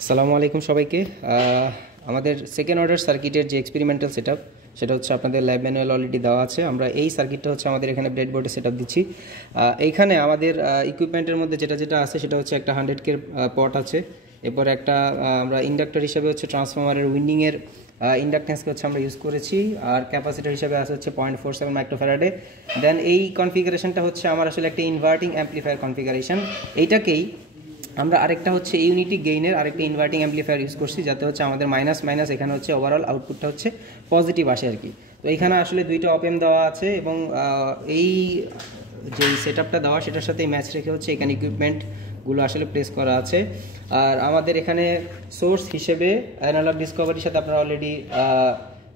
আসসালামু আলাইকুম সবাইকে। আমাদের সেকেন্ড অর্ডার সার্কিটের যে এক্সপেরিমেন্টাল সেটআপ সেটা হচ্ছে আপনাদের ল্যাব ম্যানুয়াল অলরেডি দেওয়া আছে। আমরা এই সার্কিটটা হচ্ছে আমাদের এখানে ব্রেডবোর্ডে সেটআপ দিচ্ছি। এইখানে আমাদের ইকুইপমেন্টের মধ্যে যেটা যেটা আছে সেটা হচ্ছে একটা 100K পট আছে, এরপর একটা আমরা ইন্ডাক্টর হিসাবে হচ্ছে ট্রান্সফরমারের উইন্ডিংয়ের ইন্ডাকটেন্সকে হচ্ছে আমরা ইউজ করেছি, আর ক্যাপাসিটার হিসাবে আছে হচ্ছে 0.47 মাইক্রোফ্যারাডে। দেন এই কনফিগারেশনটা হচ্ছে আমার আসলে একটা ইনভার্টিং অ্যাম্পলিফায়ার কনফিগারেশন। এইটাকেই আমরা আরেকটা হচ্ছে ইউনিটি গেইনের আরেকটা ইনভার্টিং অ্যাম্পলিফায়ার ইউজ করছি, যাতে হচ্ছে আমাদের মাইনাস মাইনাস এখানে হচ্ছে ওভারঅল আউটপুটটা হচ্ছে পজিটিভ আসে আর কি। তো এইখানে আসলে দুইটা অপ এম্প দেওয়া আছে এবং এই যে সেটআপটা দেওয়া সেটার সাথে ম্যাচ রেখে হচ্ছে এখানে ইকুইপমেন্টগুলো আসলে প্লেস করা আছে। আর আমাদের এখানে সোর্স হিসেবে অ্যানালগ ডিসকভারির সাথে আপনারা অলরেডি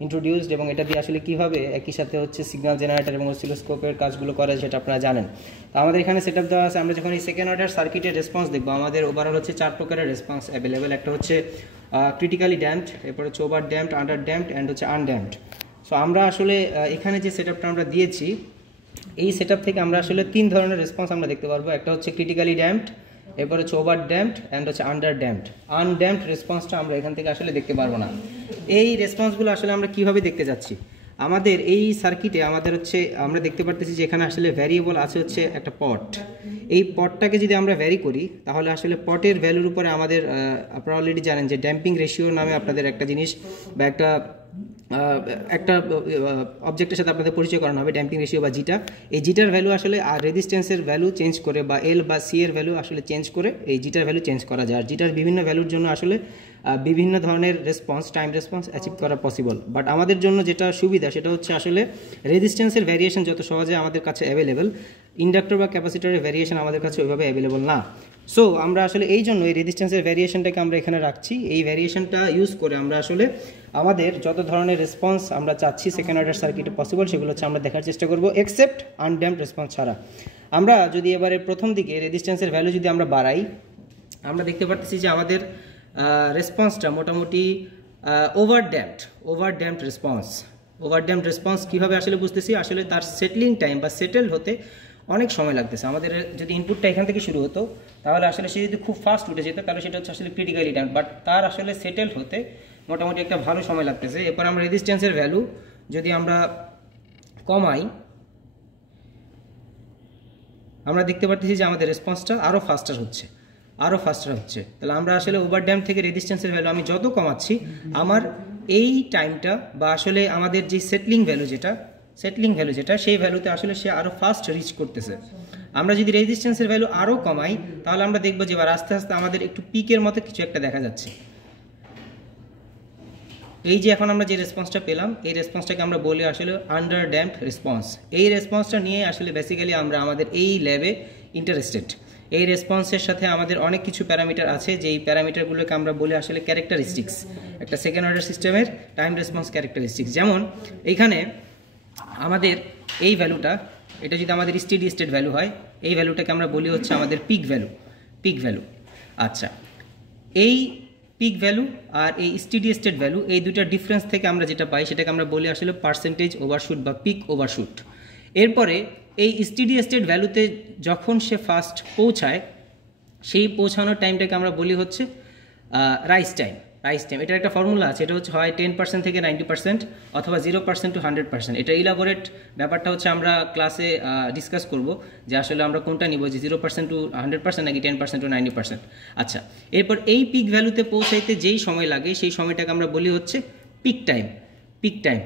ইন্ট্রোডিউসড, এবং এটা দিয়ে আসলে কীভাবে একই সাথে হচ্ছে সিগন্যাল জেনারেটর এবং অসিলোস্কোপের কাজগুলো করে সেটা আপনারা জানেন। তো আমাদের এখানে সেটআপ দেওয়া আছে। আমরা যখন এই সেকেন্ড অর্ডার সার্কিটের রেসপন্স দেখবো, আমাদের ওভারঅল হচ্ছে 4 প্রকারের রেসপন্স অ্যাভেলেবেল। একটা হচ্ছে ক্রিটিক্যালি ড্যাম্পড, এরপর হচ্ছে over damped, under damped and হচ্ছে আনড্যাম্পড। সো আমরা আসলে এখানে যে সেটআপটা আমরা দিয়েছি, এই সেটআপ থেকে আমরা আসলে 3 ধরনের রেসপন্স আমরা দেখতে পারবো। একটা হচ্ছে ক্রিটিক্যালি ড্যাম্পড, এরপর হচ্ছে ওভার ড্যাম্পড অ্যান্ড হচ্ছে আন্ডার ড্যাম্পড। আনড্যাম্পড রেসপন্সটা আমরা এখান থেকে আসলে দেখতে পারবো না। এই রেসপন্সগুলো আসলে আমরা কিভাবে দেখতে যাচ্ছি, আমাদের এই সার্কিটে আমাদের হচ্ছে আমরা দেখতে পারতেছি যে এখানে আসলে ভ্যারিয়েবল আছে হচ্ছে একটা পট। এই পটটাকে যদি আমরা ভ্যারি করি তাহলে আসলে পটের ভ্যালুর উপরে আমাদের আপনারা অলরেডি জানেন যে ড্যাম্পিং রেশিও নামে আপনাদের একটা জিনিস বা একটা অবজেক্টের সাথে আপনাদের পরিচয় করানো হবে, ড্যাম্পিং রেশিও বা জিটা। এই জিটার ভ্যালু আসলে আর রেজিস্ট্যান্সের ভ্যালু চেঞ্জ করে বা এল বা সি এর ভ্যালু আসলে চেঞ্জ করে এই জিটার ভ্যালু চেঞ্জ করা যায়। আর জিটার বিভিন্ন ভ্যালুর জন্য আসলে বিভিন্ন ধরনের রেসপন্স, টাইম রেসপন্স অ্যাচিভ করা পসিবল। বাট আমাদের জন্য যেটা সুবিধা সেটা হচ্ছে আসলে রেজিস্ট্যান্সের ভ্যারিয়েশন যত সহজে আমাদের কাছে অ্যাভেলেবেল, ইন্ডাক্টর বা ক্যাপাসিটরের ভ্যারিয়েশন আমাদের কাছে ওইভাবে অ্যাভেলেবল না। সো আমরা আসলে এই জন্য এই রেজিস্ট্যান্সের ভ্যারিয়েশনটাকে আমরা এখানে রাখছি। এই ভ্যারিয়েশনটা ইউজ করে আমরা আসলে আমাদের যত ধরনের রেসপন্স আমরা চাচ্ছি সেকেন্ড অর্ডার সার্কিটে পসিবল সেগুলো হচ্ছে আমরা দেখার চেষ্টা করব, এক্সেপ্ট আনড্যাম্পড রেসপন্স ছাড়া। আমরা যদি এবারে প্রথম দিকে রেজিস্ট্যান্সের ভ্যালু যদি আমরা বাড়াই, আমরা দেখতে পাচ্ছি যে আমাদের রেসপন্সটা মোটামুটি ওভার ড্যাম্পড রেসপন্স কীভাবে আসলে বুঝতেছি, আসলে তার সেটলিং টাইম বা সেটেল হতে অনেক সময় লাগতেছে। আমাদের যদি ইনপুটটা এখান থেকে শুরু হতো তাহলে আসলে সে যদি খুব ফাস্ট উঠে যেত তাহলে সেটা হচ্ছে আসলে ক্রিটিক্যালি ড্যাম্পড, বাট তার আসলে সেটেল হতে মোটামুটি একটা ভালো সময় লাগতেছে। এরপর আমরা রেজিস্ট্যান্সের ভ্যালু যদি আমরা কমাই, আমরা দেখতে পাচ্ছি যে আমাদের রেসপন্সটা আরও ফাস্টার হচ্ছে। তাহলে আমরা আসলে ওভার ড্যাম্প থেকে রেজিস্ট্যান্সের ভ্যালু আমি যত কমাচ্ছি, আমার এই টাইমটা বা আসলে আমাদের যে সেটলিং ভ্যালু যেটা সেই ভ্যালুতে আসলে সে আরও ফাস্ট রিচ করতেছে। আমরা যদি রেজিস্ট্যান্সের ভ্যালু আরও কমাই তাহলে আমরা দেখবো যে এবার আস্তে আস্তে আমাদের একটু পিকের মতো কিছু একটা দেখা যাচ্ছে। এই যে এখন আমরা যে রেসপন্সটা পেলাম, এই রেসপন্সটাকে আমরা বলি আসলে আন্ডার ড্যাম্পড রেসপন্স। এই রেসপন্সটা নিয়ে আসলে বেসিক্যালি আমরা আমাদের এই ল্যাবে ইন্টারেস্টেড। এই রেসপন্সের সাথে আমাদের অনেক কিছু প্যারামিটার আছে, যে এই প্যারামিটারগুলোকে আমরা বলি আসলে ক্যারেক্টারিস্টিক্স, একটা সেকেন্ড অর্ডার সিস্টেমের টাইম রেসপন্স ক্যারেক্টারিস্টিক্স। যেমন এইখানে আমাদের এই ভ্যালুটা, এটা যদি আমাদের স্টেডি স্টেট ভ্যালু হয়, এই ভ্যালুটাকে আমরা বলি হচ্ছে আমাদের পিক ভ্যালু। আচ্ছা, এই পিক ভ্যালু আর এই স্টেডি স্টেট ভ্যালু, এই দুইটার ডিফারেন্স থেকে আমরা যেটা পাই সেটাকে আমরা বলি আসলে পার্সেন্টেজ ওভারশুট বা পিক ওভারশুট। এরপরে এই স্টেডি স্টেট ভ্যালুতে যখন সে ফার্স্ট পৌঁছায়, সেই পৌঁছানোর টাইমটাকে আমরা বলি হচ্ছে রাইজ টাইম। এটার একটা ফর্মুলা আছে, এটা হচ্ছে হয় 10% থেকে 90% অথবা 0% to 100%। এটা ইলাবোরেট ব্যাপারটা হচ্ছে আমরা ক্লাসে ডিসকাস করব যে আসলে আমরা কোনটা নিব, যে 0% to 100% নাকি 10% to 90%। আচ্ছা, এরপর এই পিক ভ্যালুতে পৌঁছাইতে যেই সময় লাগে সেই সময়টাকে আমরা বলি হচ্ছে পিক টাইম।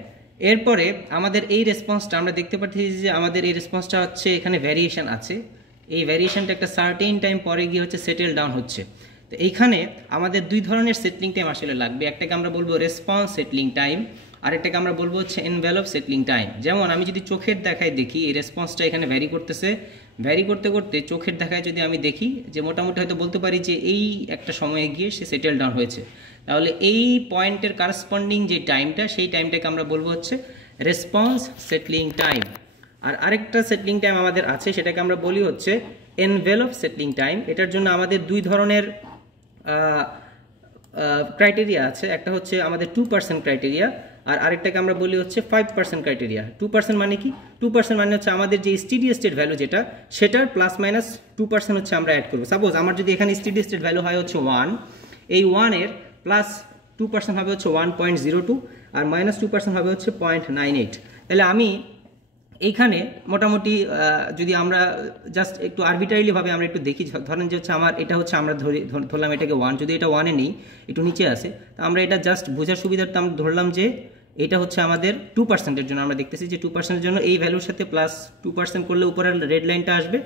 এরপরে আমাদের এই রেসপন্সটা আমরা দেখতে পাচ্ছি যে আমাদের এই রেসপন্সটা হচ্ছে এখানে ভ্যারিয়েশন আছে। এই ভ্যারিয়েশনটা একটা সার্টেন টাইম পরে গিয়ে হচ্ছে সেটেল ডাউন হচ্ছে। তো এইখানে আমাদের দুই ধরনের সেটলিং টাইম আসলে লাগবে। একটাকে আমরা বলবো রেসপন্স সেটলিং টাইম, আরেকটাকে আমরা বলবো হচ্ছে এনভেলপ সেটলিং টাইম। যেমন আমি যদি চোখের দেখায় দেখি এই রেসপন্সটা এখানে ভ্যারি করতে করতে চোখের দেখায় যদি আমি দেখি যে মোটামুটি হয়তো বলতে পারি যে এই একটা সময়ে গিয়ে সে সেটেল ডাউন হয়েছে, তাহলে এই পয়েন্টের কারেসপন্ডিং যে টাইমটা, সেই টাইমটাকে আমরা বলবো হচ্ছে রেসপন্স সেটলিং টাইম। আর আরেকটা সেটলিং টাইম আমাদের আছে, সেটাকে আমরা বলি হচ্ছে এনভেলপ সেটলিং টাইম। এটার জন্য আমাদের দুই ধরনের ক্রাইটেরিয়া আছে। একটা হচ্ছে আমাদের 2% ক্রাইটেরিয়া, আর আরেকটাকে আমরা বলি হচ্ছে 5% ক্রাইটেরিয়া। 2% মানে কি? 2% মানে হচ্ছে আমাদের যে স্টেডি স্টেট ভ্যালু যেটা, সেটার প্লাস মাইনাস 2% হচ্ছে আমরা অ্যাড করবো। সাপোজ আমার যদি এখানে স্টেডি স্টেট ভ্যালু হয় হচ্ছে 1, এই 1 এর প্লাস 2% হবে হচ্ছে 1.02 আর মাইনাস 2% হবে হচ্ছে 0.98। তাহলে আমি এইখানে মোটামুটি যদি আমরা জাস্ট একটু আরবিট্রারিলি ভাবে আমরা একটু দেখি, ধরেন যে হচ্ছে আমার এটা হচ্ছে আমরা ধরলাম এটাকে 1, যদি এটা 1 এ নেই একটু নিচে আসে, তো আমরা এটা জাস্ট বোঝার সুবিধার্থে আমরা ধরলাম যে এটা হচ্ছে আমাদের 2%-এর জন্য। আমরা দেখতেছি যে 2%-এর জন্য এই ভ্যালুর সাথে প্লাস 2% করলে উপরের রেড লাইনটা আসবে,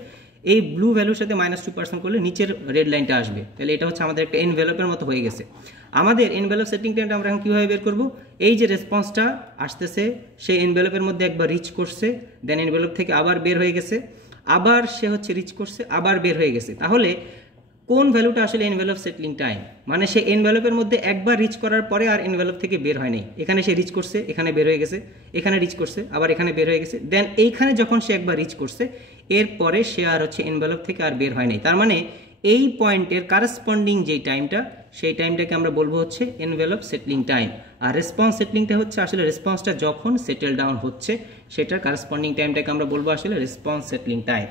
এই ব্লু ভ্যালুর সাথে মাইনাস 2% করলে নিচের রেড লাইনটা আসবে। তাহলে এটা হচ্ছে আমাদের একটা এনভেলপের মতো হয়ে গেছে। আমাদের এনভেলপ সেটিং টাইমটা আমরা এখন কীভাবে বের করব? এই যে রেসপন্সটা আসতেছে সেই এনভেলপের মধ্যে একবার রিচ করছে, দেন এনভেলপ থেকে আবার বের হয়ে গেছে, আবার সে হচ্ছে রিচ করছে, আবার বের হয়ে গেছে। তাহলে কোন ভ্যালুটা আসলে এনভেলপ সেটলিং টাইম? মানে সে এনভেলপের মধ্যে একবার রিচ করার পরে আর এনভেলপ থেকে বের হয় নাই। এখানে সে রিচ করছে, এখানে বের হয়ে গেছে, এখানে রিচ করছে, আবার এখানে বের হয়ে গেছে, দেন এইখানে যখন সে একবার রিচ করছে এরপরে সে আর হচ্ছে এনভেলপ থেকে আর বের হয় নাই। তার মানে এই পয়েন্টের কারেসপন্ডিং যেই টাইমটা, সেই টাইমটাকে আমরা বলবো হচ্ছে এনভেলপ সেটলিং টাইম। আর রেসপন্স সেটলিংটা হচ্ছে আসলে রেসপন্সটা যখন সেটেল ডাউন হচ্ছে সেটার কারেসপন্ডিং টাইমটাকে আমরা বলবো আসলে রেসপন্স সেটলিং টাইম।